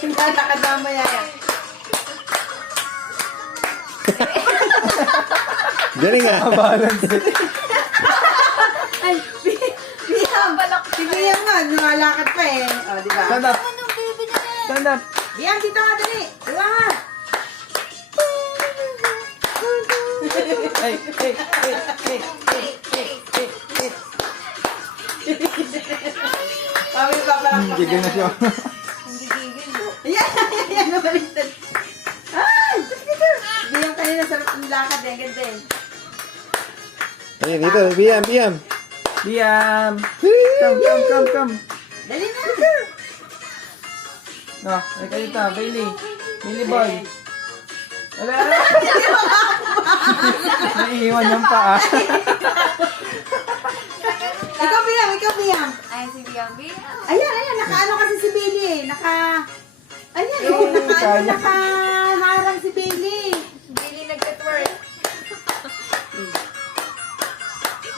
Hindi nakadama yan. Galing ah. Balance it. Ay, Biyam. Si Biyam nga, lumalakad pa eh. O, diba? Stand up. Anong baby na yan? Stand up. Biyam, dito nga, dali. Diba nga? Hey, hey, hey, hey, hey, hey, hey. Kami pa parang Gigil na siya. Hindi gigil. Ayan, ayan, nabaliktad. Ay, dito. Biyam kanina sarap ang lakad eh, ganda eh. Ayun, dito. Biyam, biyam. Liam. Come. Dali na. No, ay kayo ta, Bailey. Bailey boy. Ala. Naiiwan yung paa. Ikaw, Biyam. Ay, si Biambi. Ayan, nakaano kasi si Billy eh. Ayan, kaya. nakaharang si Billy. Billy nagka-twerk.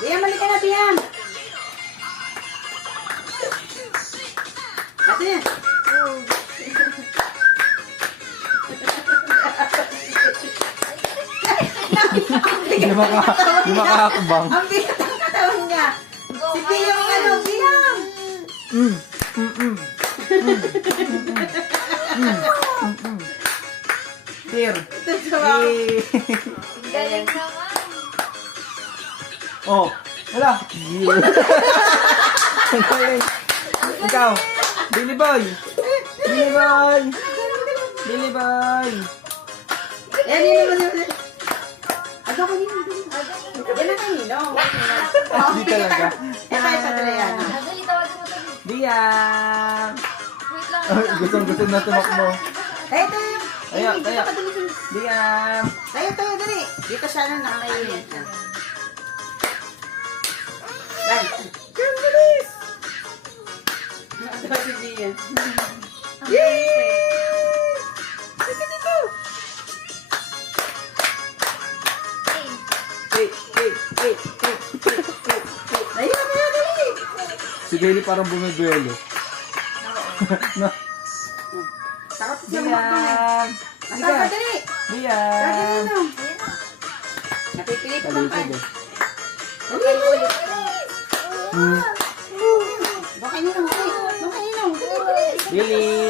Biyam, balik ka na, Biyam. Ate yan. Di makakabang. Ang bigat ang katawan niya. Si Biyam ang ano, Biyam. Here. Tatawa ako. Galing naman. Oh, wala. Ang galing. Ikaw. Billy boy. Billy boy. Billy boy. Yan, yun. Agaw ko yun. Yan ang kanino. Di talaga. Ito ay patrayana. Dali, tawagin mo to. Diyan. Wait lang. Gusto na tumakbo. Tayo. Tayo. Dito ka dali. Diyan. Tayo, dali. Dito siya na nakakain. Dahil. Bilis! Nakatawa si Bian. Yay! Dito, dito. Hey. Ayun, dali. Si Bailey parang bumibuelo. No. Takot siya makapang eh. Diyan. Masarap, dali. Diyan. Dali. Napipilito lang ka. Dali. Dali, ulit. Hmm. Baka nyo lang, dali. Baka nyo lang, dali. Billy.